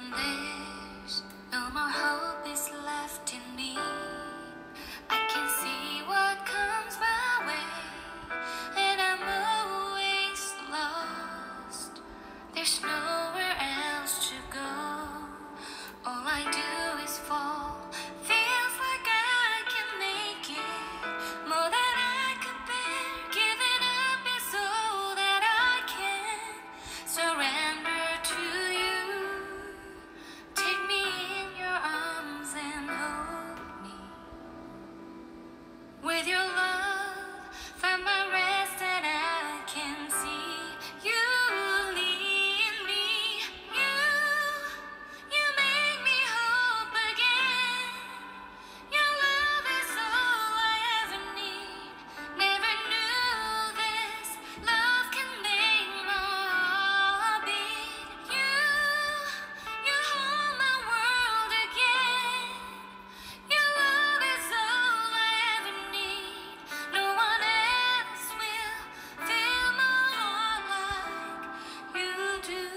When there's no more hope is left in me, I can see what comes my way, and I'm always lost. There's nowhere else to go. All I do is fall. Feels like I can make it more than I could bear. Giving up is all that I can surrender to you. Take me in your arms and hold me. With your love, find my rest and I can see you lead me. You make me hope again. Your love is all I ever need. Never knew this love can make my heart beat. You hold my world again. Your love is all I ever need. No one else will fill my heart like you do.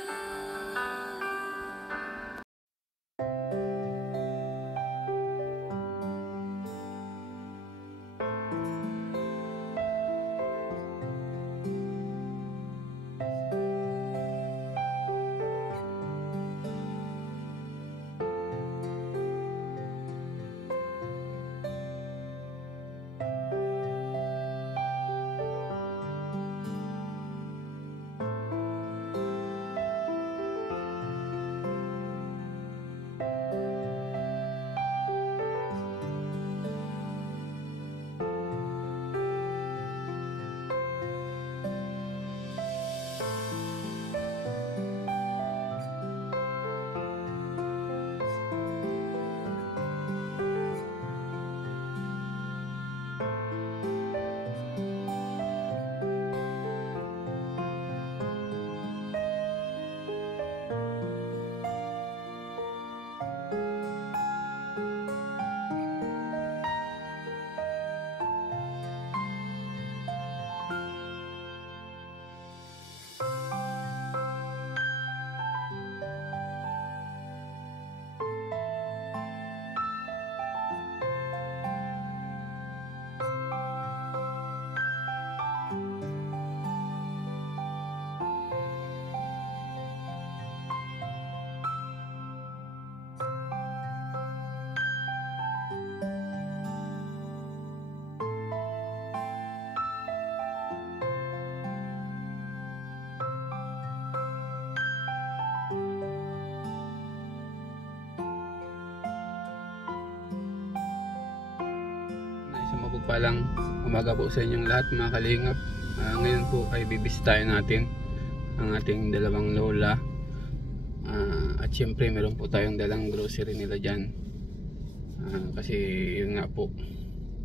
Isang mapagpalang umaga po sa inyong lahat mga kalingap. Ngayon po ay bibisitahin natin ang ating dalawang lola. At syempre meron po tayong dalang grocery nila dyan. Kasi yun nga po,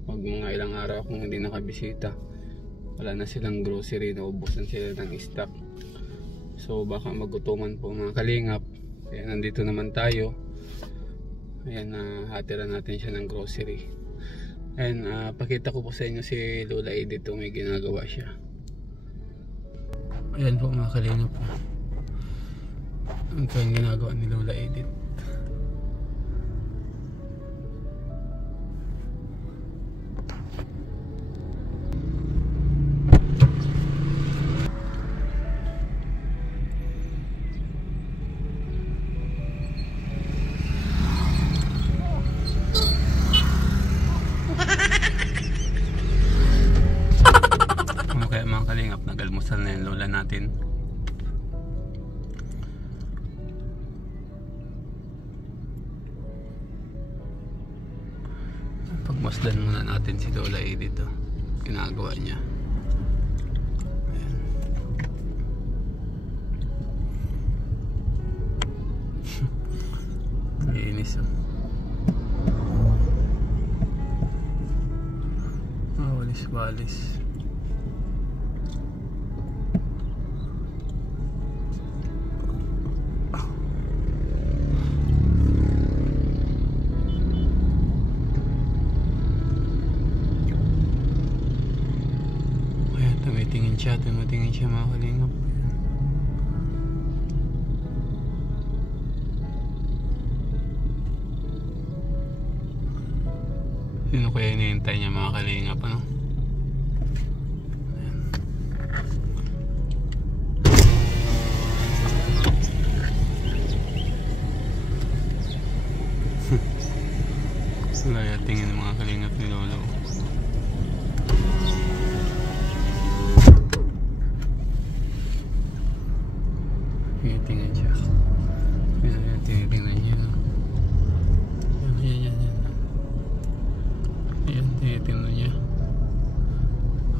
pag mga ilang araw kung hindi nakabisita, wala na silang grocery, naubusan sila ng stock. So baka magutuman po mga kalingap. Kaya nandito naman tayo. Ayan, hatiran natin siya ng grocery. And pakita ko po sa inyo si Lola Edith, may ginagawa siya. Ayan po mga kalingap. Ano po yung ginagawa ni Lola Edith? Kalingap, nagalmusal na yung lola natin. Pagmasdan muna natin si Lola Edith, ginagawa niya. Ayan. Inis walis-walis. Tumitingin siya mga kalingap. Sino kaya hinihintay niya mga kalingap, ano? Laya tingin ng mga kalingap ni Lolo. Tingnan siya. Yan, tinitingnan niya. Yan. Yan, tinitingnan niya.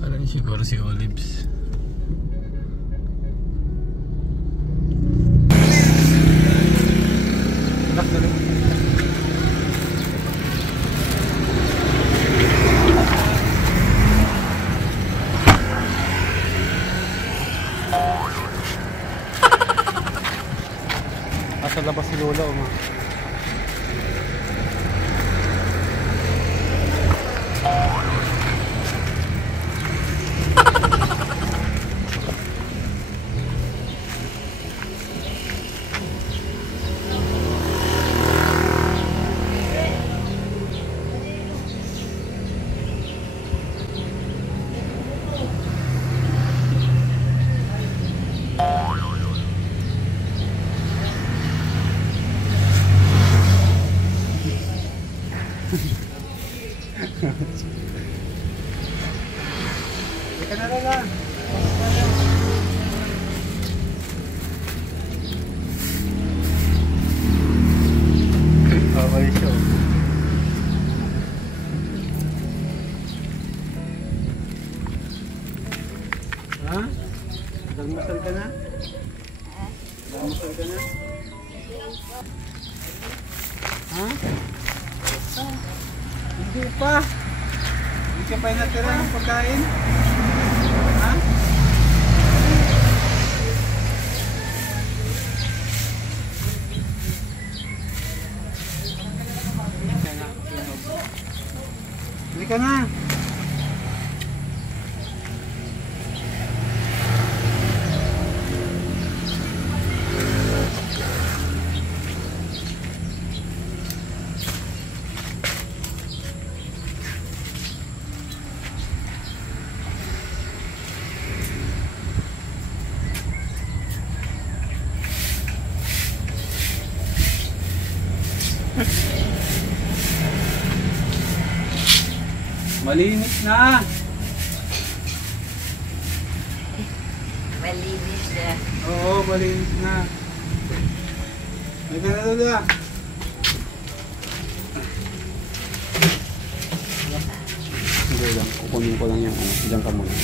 Parang siguro si Olives. Sa labas si Lola o ma. Ika na Lola. Okay siya. Ha? Nagmasal ka na? Nagmasal ka na? Ha? Hindi pa. Hindi ka pa natira ng pagkain? Ha? Hindi ka na. Malinis na. Malinis na. Oo, malinis na. May ka na Lola. Hindi lang, kukunin ko lang yung ano, diyan ka muna.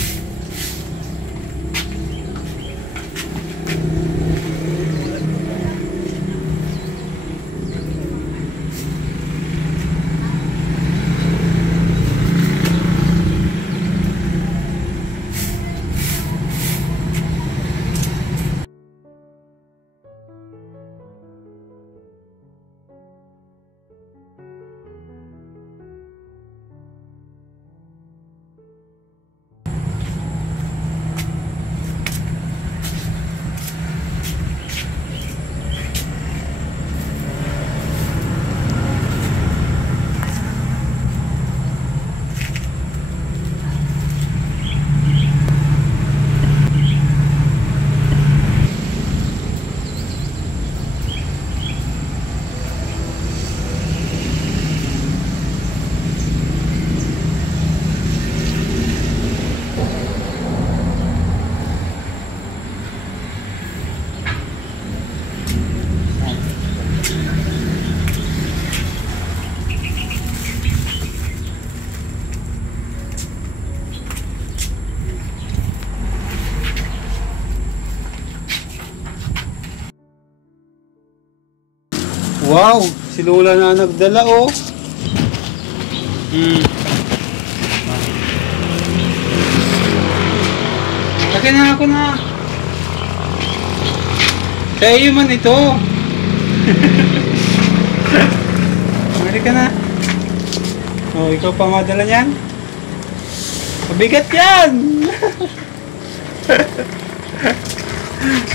Wow, si Lola na nagdala oh. Lagyan na ako na. Sa iyo man ito. Mali ka na. Oh, ikaw pa madala niyan. Mabigat yan.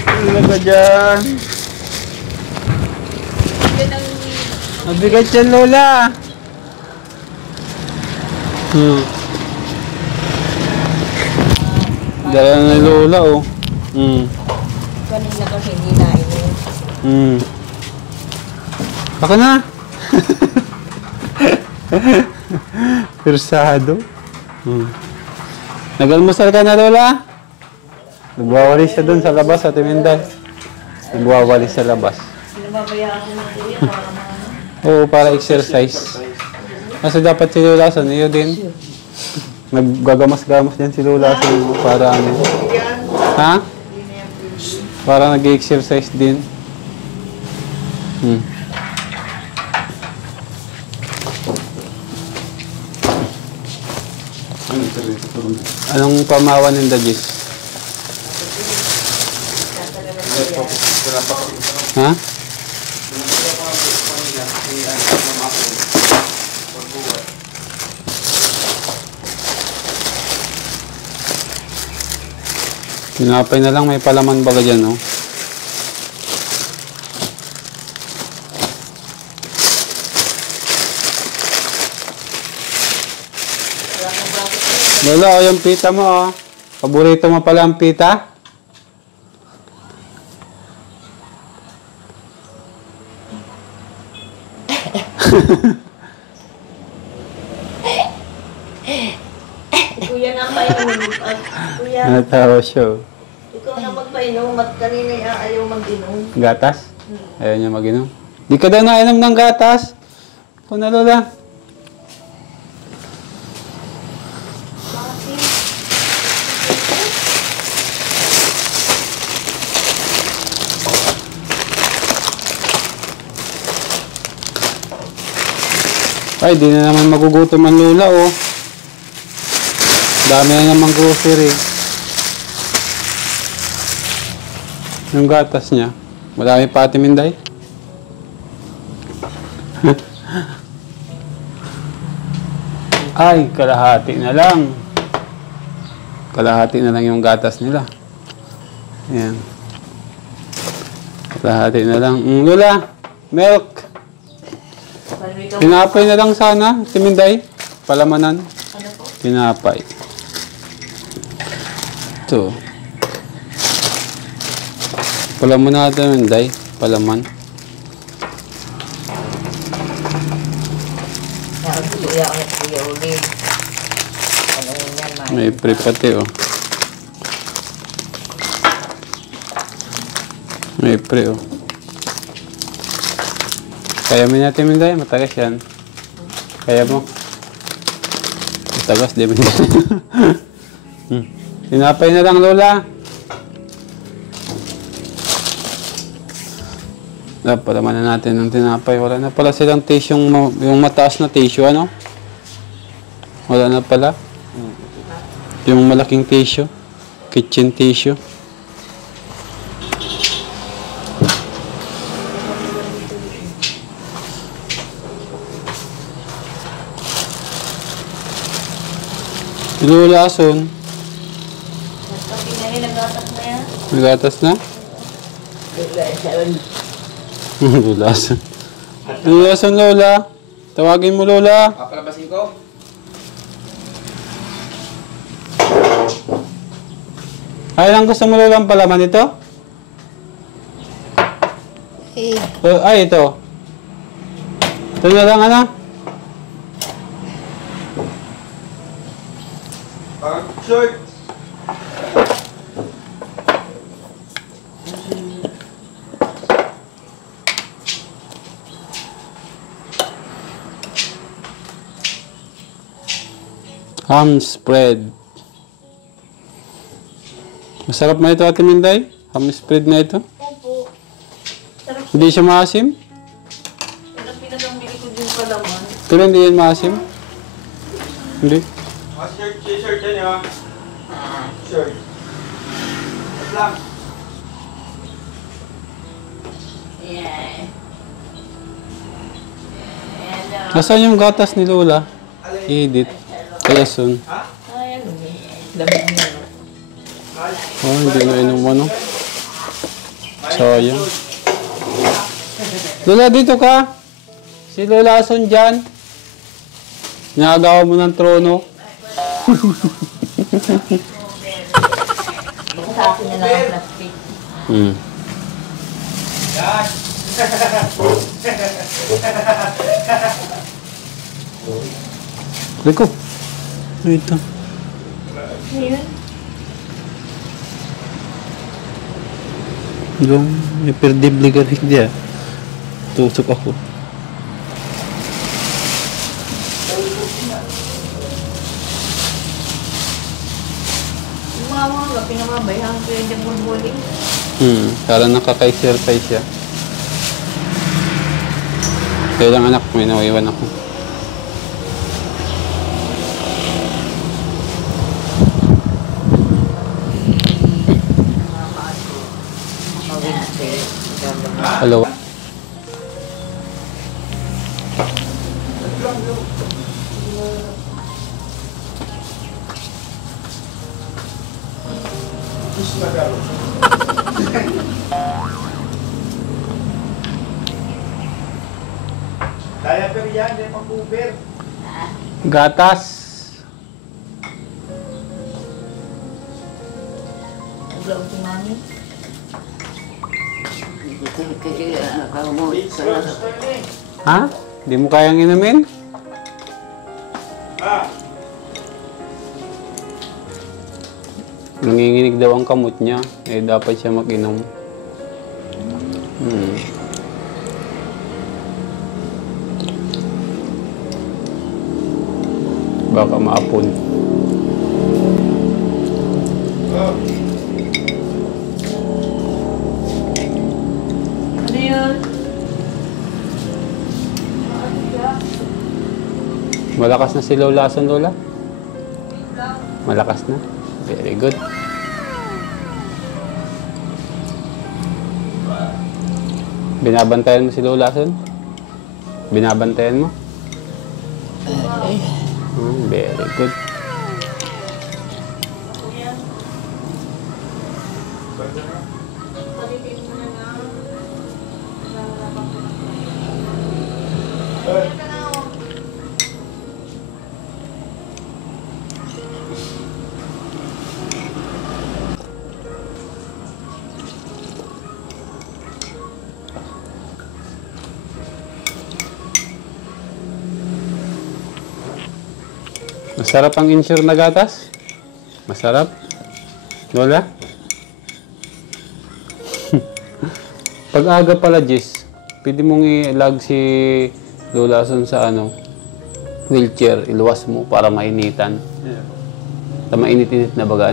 Ano ka dyan? Mabigat yan Lola. Hmm. Dala na ni Lola, oh. Hmm. Kanina kasi hindi na inuwi. Hmm. Baka na. Persado. Hmm. Nag-almusal ka na, Lola? Nagwawalis siya dun sa labas, Ate Minday. Nagwawalis sa labas. Pinababayaan ko ng kuya para mga Oo, para exercise. Kasi dapat si Lola, sa niyo din. Naggagamas-gamas din si Lola sa para ano. Ha? Para nag-exercise din. Hmm. Anong pamawan ng Dagis? Ha? Tinapay na lang, may palaman baga dyan, no? Lola, o yung pita mo, oh. Paborito mo pala ang pita? kuya na painom. Kuya, Natawa siya, oh. ikaw na magpainom at kanina ayaw mag-inom. Gatas? Ayaw niya mag-inom. Di ka daw nainom ng gatas? Ito na, Lola. Ay, di na naman magugutom ang Lola, oh. Dami na naman grocery. Yung gatas niya. Marami pa, Ate Minday. Ay, kalahati na lang. Kalahati na lang yung gatas nila. Ayan. Kalahati na lang. Lola, milk. Tinapay na lang sana, Timinday. Palamanan. Ano po? Tinapay. Ito. Palaman natin, Timinday. Palaman. Kuya ako kuya ulit. Ano yun yan, man? May pre pati, oh. May pre, oh. Kaya mo natin, Minday. Matagas yan. Kaya mo. Matagas, di ba? Tinapay na lang, Lola. Palaman na natin ng tinapay. Wala na pala silang tissue, yung mataas na tissue, ano? Wala na pala. Yung malaking tissue. Kitchen tissue. Lulason. Pati na rin, nagatas na yan. Nagatas na? Lulason. Lulason, Lola. Tawagin mo, Lola. Papalabasin ko. Ay, lang gusto mo, Lola, ang palaman ito? Ay, ito. Ito na lang, ano? Short. Ham spread. Masarap na ito, Ate Minday? Ham spread na ito? Opo. Sarap. Hindi siya maasim? Sarap pinagambili ko din palaman. Pero hindi yan maasim? Hindi. Shirt yan, ha? Shirt. Wait lang. Yeah. Nasaan yung gatas ni Lola? Edith. Quezon. Ayan, lamig niya. No? Oh, hindi na inom ano. Sayang. Lola, dito ka. Si Lola Ason dyan. Nagawa mo ng trono. Sa akin na lang ang plastic. Hmm. Liko. Ito. Ayun. Yung perdible ka rin dia. Tusok ako. Yung mga pinamabayhan ko yung jambon-boling. Parang nakaka-exercise siya. Kaya lang anak, may nawiwan ako. Hello. Kaya pero yan, may pag-Uber. Gatas. Naglaog si mami. Ha? Di mo kayang inumin? Nanginginig daw ang kamot niya. Eh, dapat siya mag-inom. Baka maapon. Ano yun? Malakas na si Lola Ason, Lola? Malakas na? Very good. Binabantayan mo si Lola Ason? Binabantayan mo? Very good. Masarap ang insure na gatas? Masarap? Lola? Pag aga pala, Jess, pwede mong i-lag si Lola Ason sa wheelchair. Iluwas mo para mainitan. Yeah. Mainit-init na baga,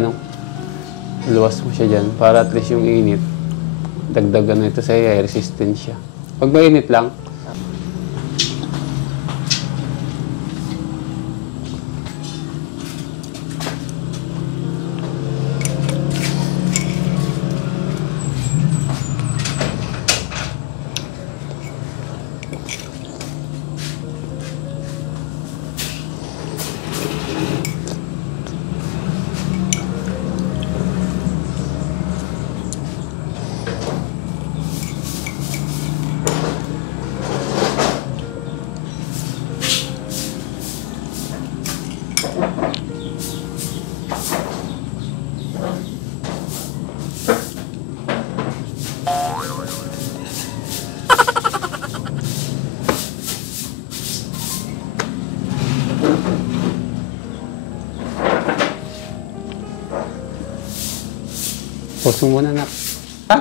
iluwas mo siya dyan para at least yung init. Dagdagan ito sa iya, resistant siya. Pag mainit lang, puso muna, nak. Ha?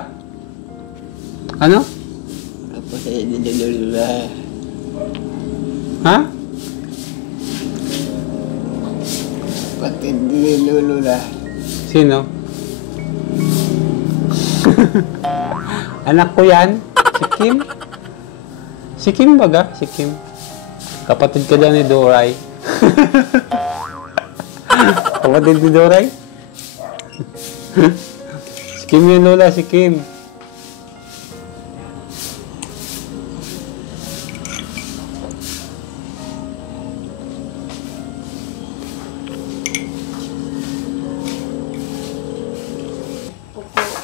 Ano? Apa saya dijaga. Ha? Pati dilulu lah. Sino? Anak ko yan? Si Kim? Si Kim baga? Si Kim. Kapatid ka daw ni Doray. Kapatid ni Doray? Si Kim yan, Lola. Si Kim.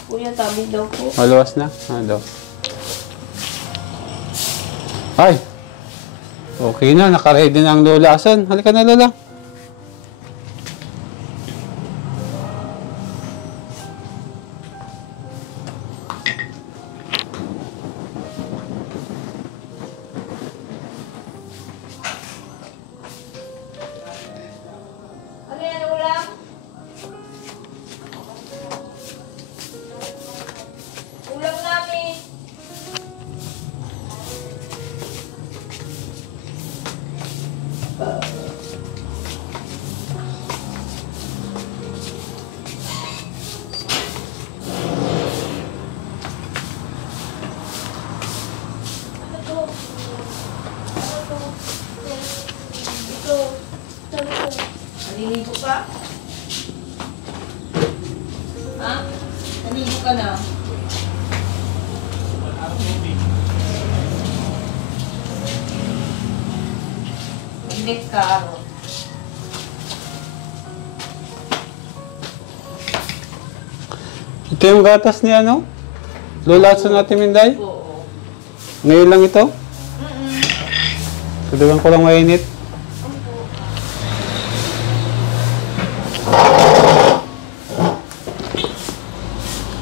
Kuya, tabi daw po. Maluwas na? Ano daw? Ay! Okay na, nakaready na ang lola. Asan? Halika na, lola. Ano yan, ulam? Ulam namin. Naliligo ka? Ha? Naliligo ka na? Hindi ka, Aro. Ito yung gatas ni ano? Lola sa natin Minday? Oo. Ngayon lang ito? Tudugan ko lang mainit.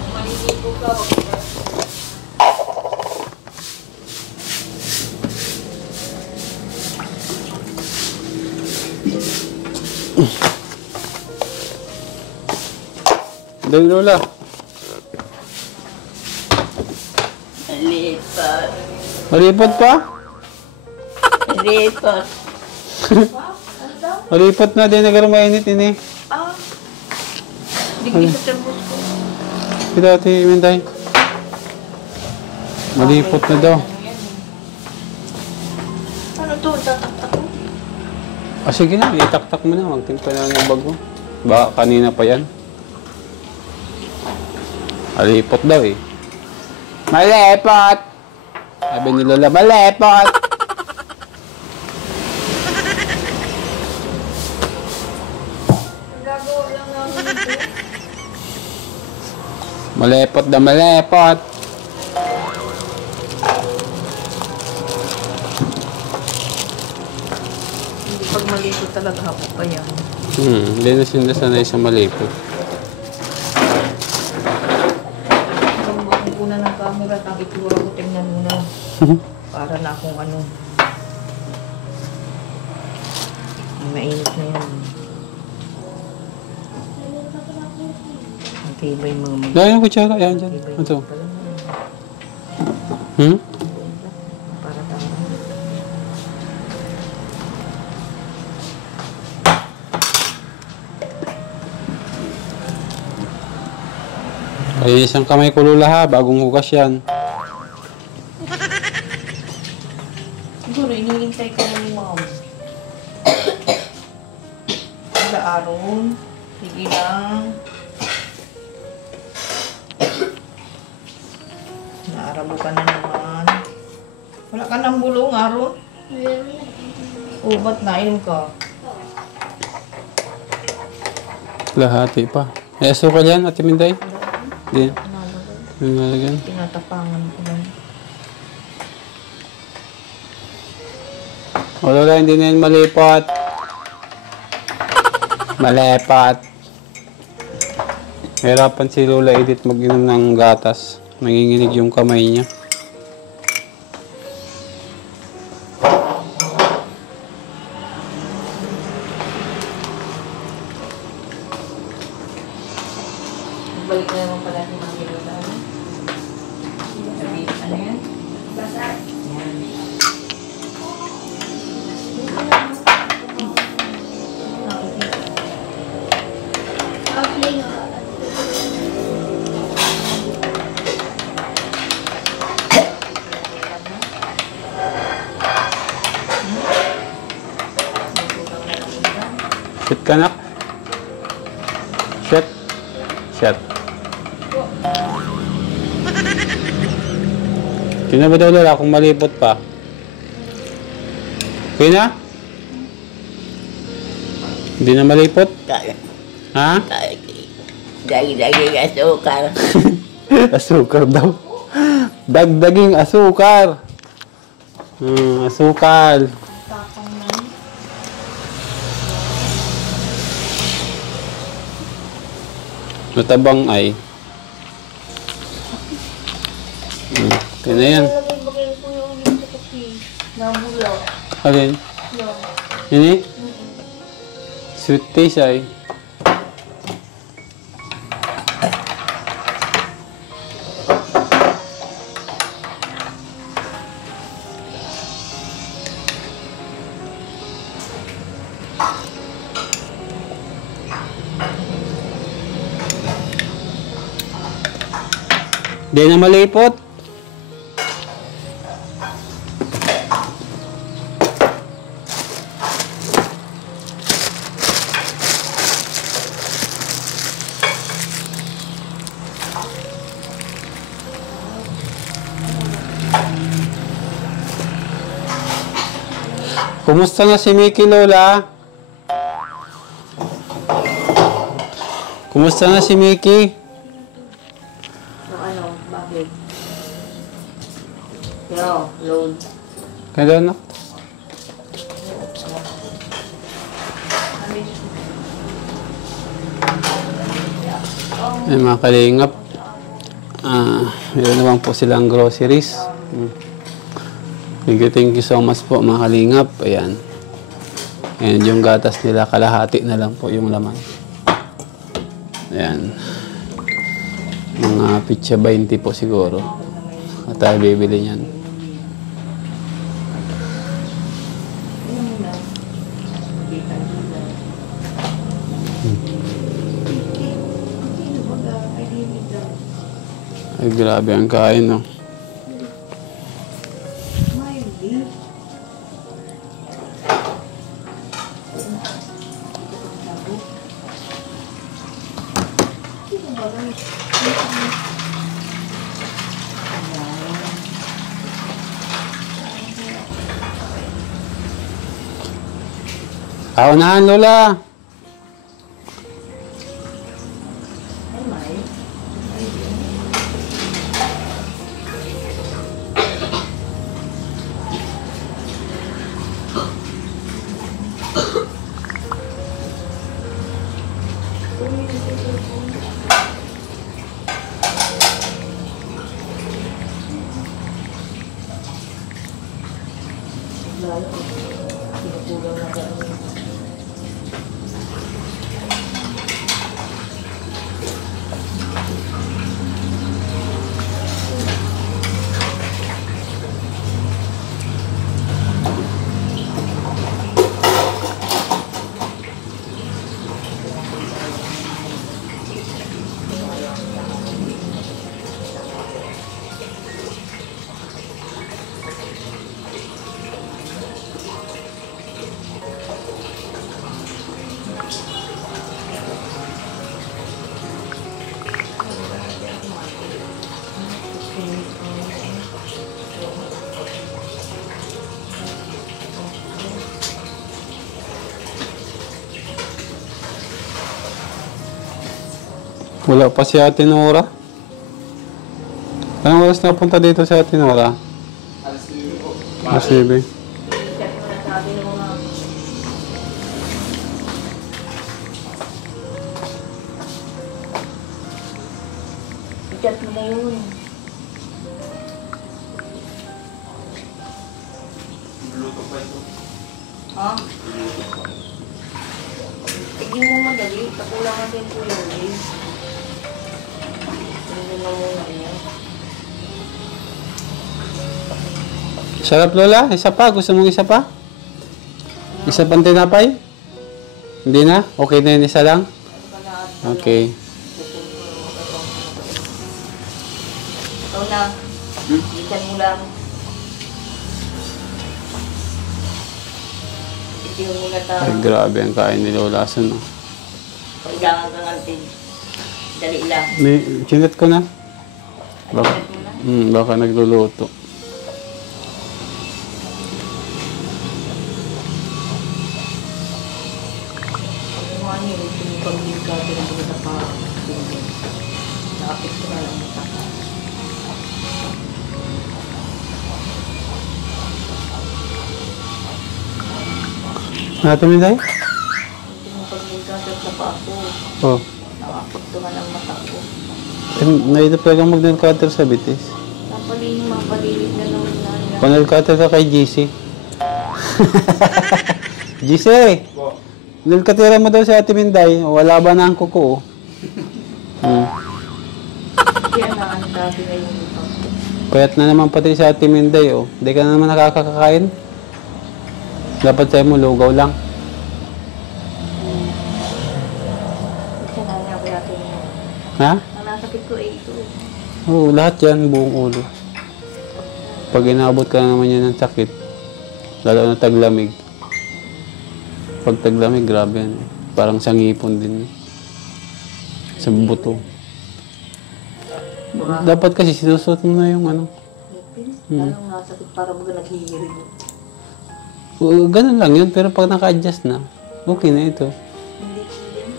Maliligo ka. Dali, Lola. Lipat. Malipot pa? Lipat. Malipot na, di nagkaroon mainit ini. Ah. Bigyan sa terbos ko. Ito ati Minday. Malipot na daw. Ano to? Tatak-tak ko? Ah, sige na, itaktak mo na. Magtimpa na ng bago. Baka kanina pa yan. Malipot daw eh. Malipot! Sabi ni Lola, malipot! Gagawa lang namin ito. Malipot na malipot! Hindi pag maligo talaga ako pa yan. Hindi na sinasanay sa malipot. Pagbukin ko na ng camera at ang itura ko, tingnan mo na. Para na akong ano. Mainit na yan. Ang tibay mga mag... Dahil ang kutsara, yan dyan. Ito. Para tama. Ay, isang kamay ko Lola ha, bagong hugas yan. Siguro, inihintay ka na ni Mom. Wala Aron. Sige lang. Naarabo ka na naman. Wala ka ng bulong, Aron? O, ba't nainom ka? Lahati pa. May asukal yan, Ate Minday? Hindi. Nalagay. May nalagyan. Tinatapangan ko lang. O Lola, hindi na yan malipot. Malipot. Hirapan si Lola Edith mag-inom ng gatas. Nanginginig yung kamay niya. Balik na naman pala si Mami Lola. Sabi, ano yan? Yan. Shit ka na? Shit. Shit. Tingnan ba daw Lola kung malipot pa? Okay na? Hindi na malipot? Ha? Daging asukar. Asukar daw. Dagdaging asukar. Asukal. Matabang ay. Kaya na yan. Lagay ko yung kape. Nabulaw. Alin? Yan. Ini? Sweet taste ay. Di na malipot. Kumusta na si Mickey, Lola? Kumusta na si Mickey? Ano? Bakit? Yo, load. Kaya na? Ay, mga kalingap. Meron naman po silang groceries. Thank you so much po, mga kalingap. Ayan. And yung gatas nila, kalahati na lang po yung laman. Ayan. Mga pitsa 20 po siguro. At tayo bibili niyan. Ay, grabe ang kain, no? Kaunahan, Lola. Wala pa si Ate Nora. Anong oras na punta dito si Ate Nora? Alas 9. Chat mo na yun. Ha? Tignan mo madali. Kakulang natin po yun. Tignan mo muna yan. Sarap, Lola. Isa pa. Gusto mong isa pa? Isa pang tinapay? Hindi na? Okay na yun, isa lang? Okay. Ikaw na. Ikan mo lang. Itiyo mo na tayo. Ay, grabe ang kain ni Lola. Asan, no? Kailangan kang antin. Dali lang. May, chinat ko na. Baka, Ikan mo na. baka nagluluto. Ano yun? Tumipag-lig ka. Pinag-lig ka pa. Nakapit ko na lang. Natin mo tayo? Tumipag-lig ka. Sa pa ako. Oh. Nakapit ko na lang mata. Ngayon na pala mag-nail cutter sa bitis. Mapalilig na naman na. Pa-nail cutter ka kay GC. GC! Nail cutter mo daw si Ate Minday. Wala ba na ang kuko? Kaya na ang sabi ngayon ito. Payat na naman pati si Ate Minday, oh. Hindi ka na naman nakakakain. Dapat sa'yo mo, lugaw lang. Kasi nangyari natin yun. Ha? Ang nasakit ko ay ito. Oo, lahat yan, buong ulo. Pag inabot ka na naman yan ng sakit, lalo na taglamig. Pag taglamig, grabe yan. Parang sangipon din. Sa buto. Dapat kasi sinusuot mo na yung ano. Lalong nasakit para baga naghihirig. Ganun lang yun, pero pag naka-adjust na, okay na ito. Hindi ko yan.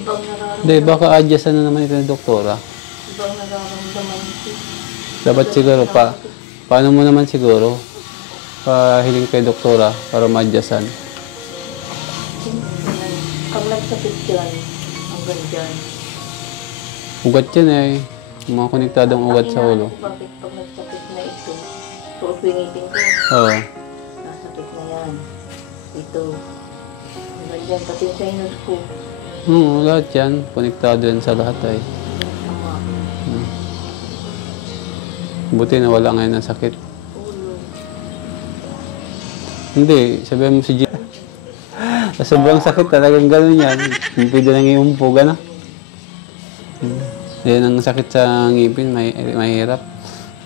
Ibang nararamdaman. Hindi, baka adjust na naman ito ng doktora. Ibang nararamdaman ko. Dapat siguro paano mo naman siguro pahiling kay doktora para ma-adjustan. Pag nagsakit yan, hanggang dyan. Ugat yan eh. Mga konektadong ugat sa ulo. Bakit pag nagsakit na ito, puro pingitin ko, Oo. nasakit na yan. Ito. Hanggang dyan, pati yung sinus ko. Lahat yan. Konektado yan sa lahat ay. Tama. Buti na wala ngayon ng sakit. Ulo. Hindi, sabihan mo si G. Sa sobrang sakit talagang gano'n yan. Hindi pwede nang iumpog, ano? Yan ang sakit sa ngipin, mahirap.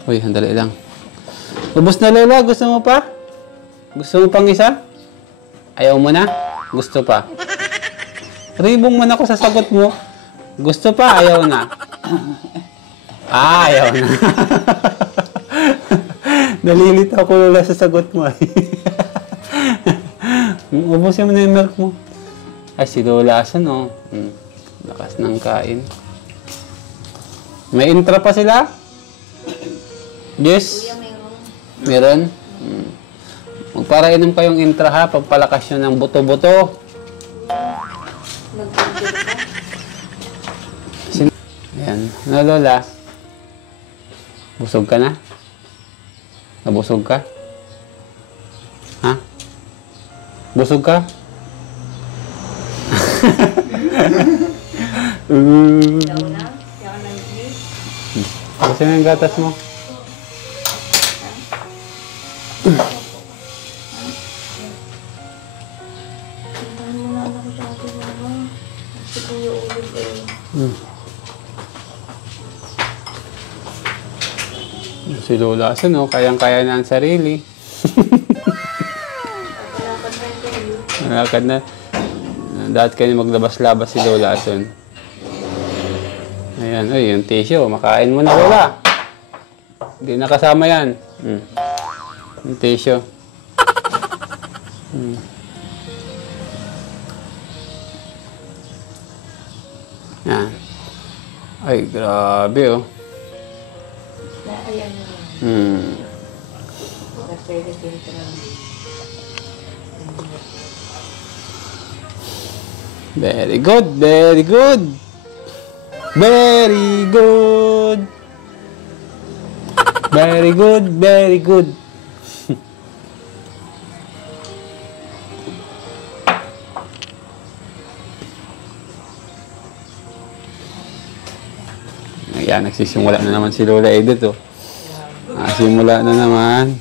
Uy, sandali lang. Ubus na Lola, gusto mo pa? Gusto mo pang isa? Ayaw mo na? Gusto pa? Ribong man ako sa sagot mo. Gusto pa, ayaw na. Ayaw na. Nalilito ako Lola sa sagot mo. Ubusin mo na yung milk mo. Ay, si Lola asan, oh. Lakas ng kain. May intra pa sila? Yes? Meron? Magparainom kayong intra ha, pagpalakas nyo ng buto-buto. Ayan. Ano Lola? Busog ka na? Nabusog ka? Ha? Busog ka? Kasi yung gatas mo. Si Lola asan, no? Kayang-kaya na ang sarili. Malakad na. Dahil kayo maglabas-labas si Lola asan. Ayan, ay, yung tissue. Makain mo na, Lola. Hindi nakasama yan. Yung tissue. Yan. Ay, grabe, oh. Ayan na. Kasi Very good, very good. Very good. Very good, very good. Ayan, nagsisimula na naman si Lola Edith, oh. Simula na naman.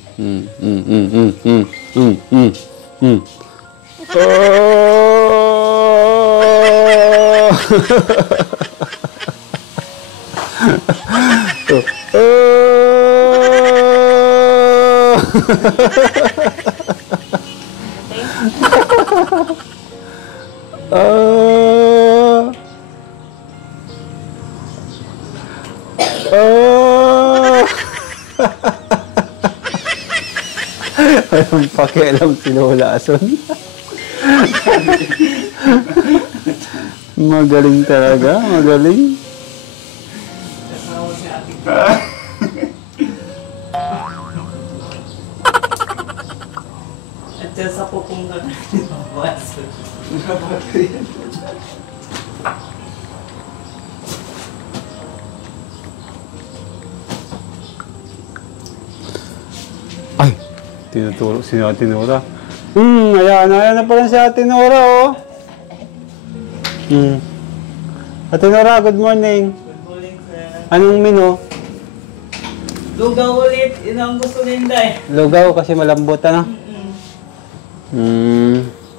Walang pakialam si Lola Ason. Magaling talaga, magaling. At dyan sa pupong na nabawas. Ay, tinuturo si Ate Nora. Ayan na pala si Ate Nora, oh. Ate Nora, good morning. Good morning, sir. Anong menu? Lugaw ulit. Yun ang gusto ni Inday. Lugaw kasi malambot, ano?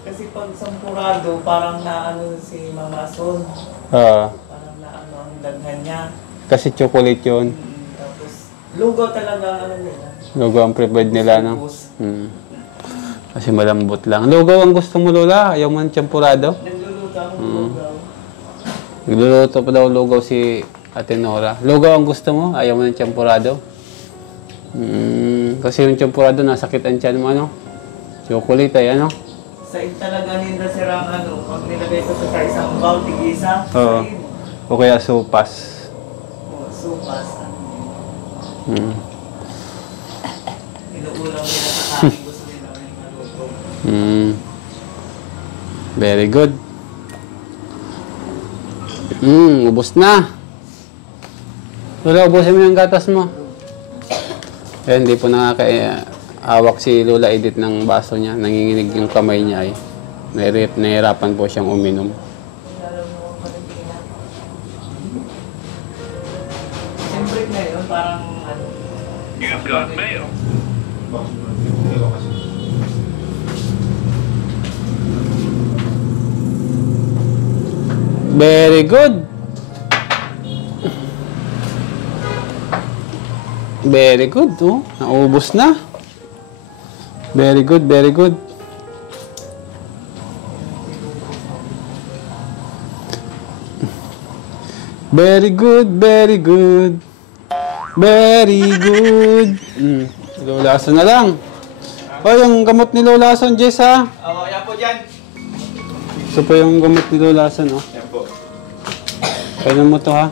Kasi pag sampurado, parang naano si Mama Son. Ah, Parang naano ang daghan niya. kasi chocolate yun. Tapos, lugaw talaga ano nila. Lugaw ang preferred nila, no? Tapos, Kasi malambot lang. Lugaw ang gusto mo, Lola? Ayaw mo ng champurado? nagluluto akong lugaw. Nagluluto pa daw lugaw si Ate Nora. Lugaw ang gusto mo? Ayaw mo ng champurado? Kasi yung champurado, nasakit ang tiyan mo, ano? Chocolate ay, ano? Said talaga nila sirang ano, pag nilagay ko sa isang bowl, tig-isa. Oo. Said. O kaya sopas. Supas. Mm. Inuulam nila sa akin. Gusto nila rin maluto. Very good. Ubos na. Lola, ubusin mo yung gatas mo. Eh, hindi po nakakaawak si Lola Edith ng baso niya. Nanginginig yung kamay niya ay. Nahirapan po siyang uminom. Lalo mo ang Pilipina. Siyempre ngayon, parang ano. You've got mail. Very good. Very good, oh. Naubos na. Very good, very good. Very good, very good. Very good. Lolason na lang. O, yung gamot ni Lolason, Jess, ha? Oo, yan po dyan. Ito po yung gamot ni Lolason, oh. Yan po. Kailan mo to, ha?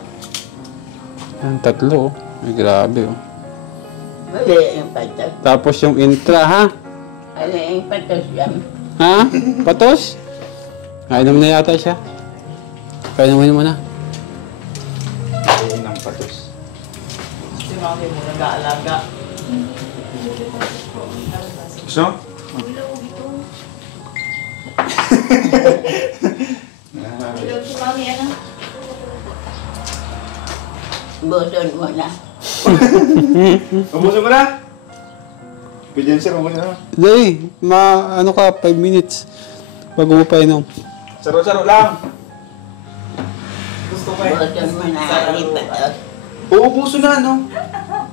Ang tatlo, oh. Ay, grabe, oh. Mali ang patos. Tapos yung intra, ha? Ano ang patos yan? Ha? Patos? Kainom na yata siya. Kainom mo na. Ayun ang patos. Si mami mo nag-aalaga. Gusto? Buson mo na. Ubusin mo na! Pwede yan, sir. Ubusin na. Day, ano ka, 5 minutes. Bago mo pa inom. Saro-saro lang. Gusto ko eh. Buson mo na. Ipatos. Uubuso na, no?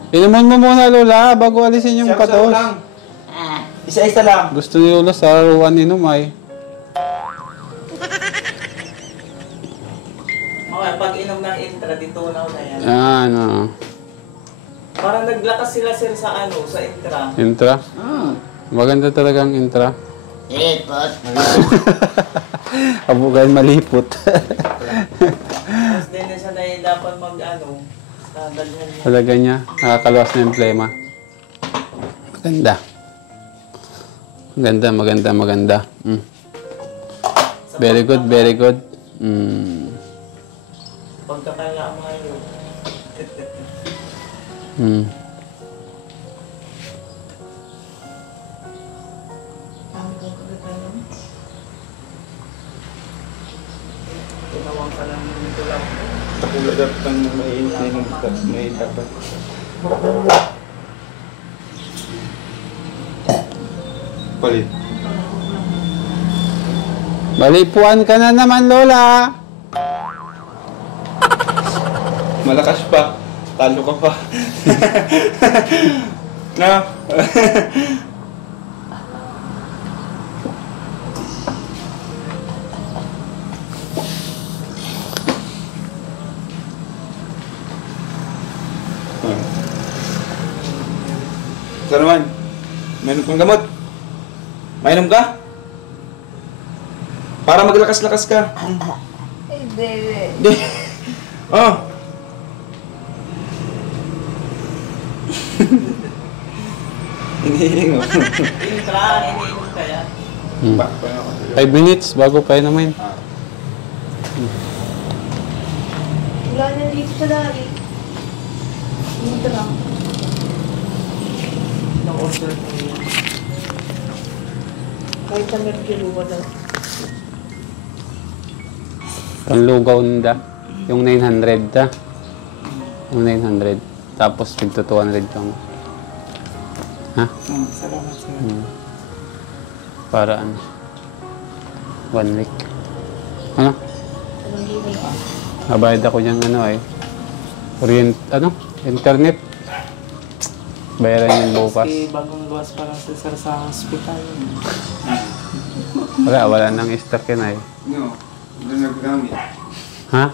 Inuman mo muna, Lola, bago alisin yung Saro-saro patos. lang. Ah, Isa-isa lang. Gusto ni Lola sa arawan inom ay. Mga pag inom ng intra, ditunaw na yan. Ano, Parang naglakas sila sir sa ano, sa intra. intra. Maganda talagang intra. ikot. Abugan malipot. Tapos din na siya na dapat mag ano, daghan niya. Talaga niya, nakakaluwas na yung plema. Maganda. Maganda, maganda, maganda. Very good, very good. Pagkakailangan mo yun. Tinawang ka lang dito lang. Takula dapat ang may dapat. Palit. Balipuan ka na naman, Lola. Malakas pa. Talo ka pa. No? Ikaw naman. Mainom kang gamot. Mainom ka? Para maglakas-lakas ka. Hindi. Oh. Inihiling mo. Intra, iniinom kaya. 5 minutes bago pa inumin. Wala na dito sa dari. Dito lang. Inom order ko yun. Kahit sa Mercury, wala. Panlugaw nila. Yung 900 ta. Yung 900. Tapos tigto 200 kang. Ha? Salamat sir. Para ano? 1 week. Ano? Nabayad ako niyang ano eh. Internet. Bayaran yung bukas. Kasi bagong luwas pa lang sir sa hospital. Wala nang stock yun eh. Ha?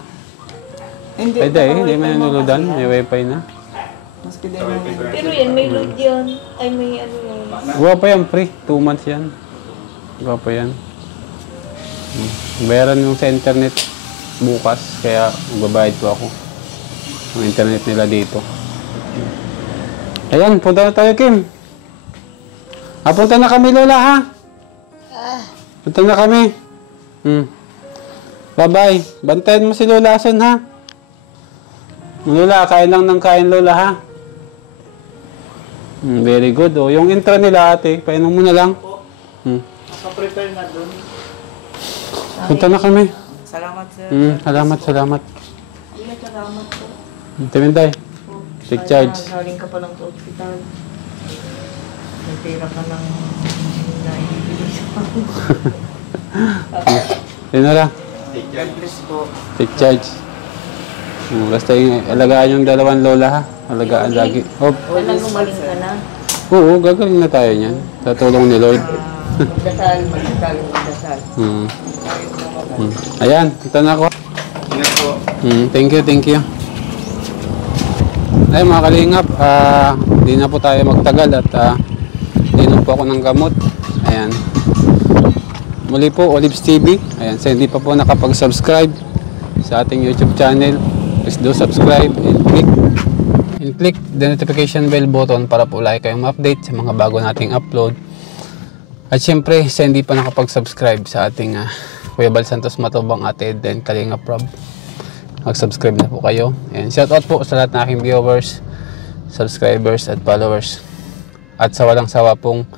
Hindi. Pwede eh, hindi man naluludan. May wifi na. Maski din yung... Pero yan, may load yan. Ay, may ano yan. Gawa pa yan, free. 2 months yan. Gawa pa yan. Bayaran yung sa internet bukas, kaya magbabayad po ako. Ang internet nila dito. Ayan, punta na tayo, Kim. Punta na kami, Lola, ha? Punta na kami. Bye-bye. Bantayan mo si Lola Ason, ha? Lola, kain lang ng kain, Lola, ha? Very good. Oh. Yung intra nila, ate, painom mo na lang. Naka-prepare na doon. Punta na kami. Salamat sir. Salamat. Salamat po. Timinday. Take charge. Galing ka pa lang sa ospital. May pera ka lang naibigay sa akin. Yun na lang. God bless po. Take charge. Basta yung alagaan yung 2 lola, ha? Alagaan lagi. Walang gumaling ka na. Oo, gagaling na tayo niyan. Sa tulong ni Lord. Magdasal. Ayan, ito na ako. Ingat po. Thank you. Ay mga kalingap, di na po tayo magtagal at inom po ako ng gamot. Ayan. Muli po, Olives TV. Ayan, sa hindi pa po nakapag-subscribe sa ating YouTube channel, please do subscribe and click the notification bell button para po lagi kayong ma-update sa mga bago nating upload. At syempre, sa hindi pa nakapag-subscribe sa ating Kuya Bal Santos Matubang Ate then Kalingap Rob, mag-subscribe na po kayo. And shoutout po sa lahat ng aking viewers, subscribers at followers. At sa walang sawa pong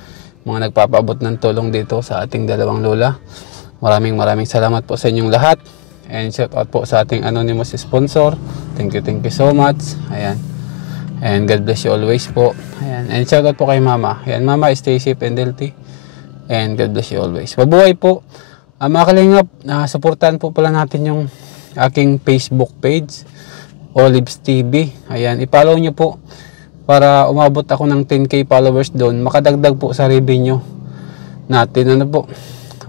mga nagpapaabot ng tulong dito sa ating 2 lola. Maraming salamat po sa inyong lahat. And shoutout po sa ating anonymous sponsor. Thank you so much. Ayan. And God bless you always po. Ayan. And shoutout po kay Mama. Ayan, Mama, stay safe and healthy. And God bless you always. Mabuhay po. Mga kalingap, supportan po pala natin yung aking Facebook page, Olives TV. Ayan, i-follow nyo po para umabot ako ng 10k followers doon. Makadagdag po sa revenue natin. Ano po?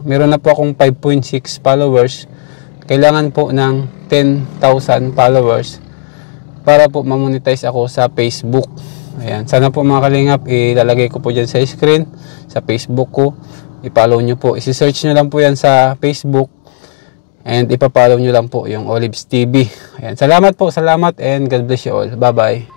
Meron na po akong 5.6 followers. Kailangan po ng 10,000 followers para po ma-monetize ako sa Facebook. Ayan, sana po mga kalingap, ilalagay ko po dyan sa screen, sa Facebook ko. I-follow nyo po. I-search nyo lang po yan sa Facebook. And ipapollow nyo lang po yung Olives TV. Ayan, salamat po, and God bless you all. Bye-bye.